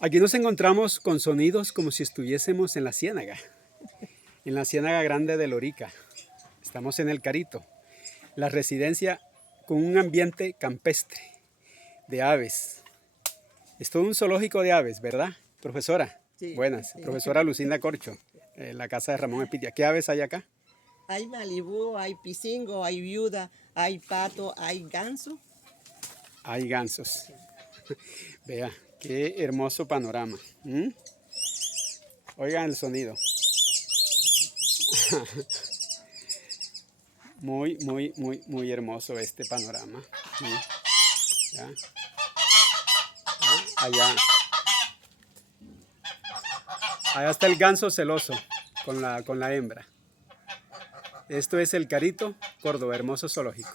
Aquí nos encontramos con sonidos como si estuviésemos en la Ciénaga Grande de Lorica. Estamos en El Carito, la residencia con un ambiente campestre de aves. Es todo un zoológico de aves, ¿verdad, profesora? Sí, Buenas, sí. profesora Lucinda Corcho, la casa de Ramón Espitia. ¿Qué aves hay acá? Hay malibú, hay pisingo, hay viuda, hay pato, hay ganso. Hay gansos. Vea, qué hermoso panorama. ¿Mm? Oigan el sonido. Muy hermoso este panorama. ¿Mm? ¿Ya? Allá. Allá está el ganso celoso con la hembra. Esto es El Carito, Córdoba, hermoso zoológico.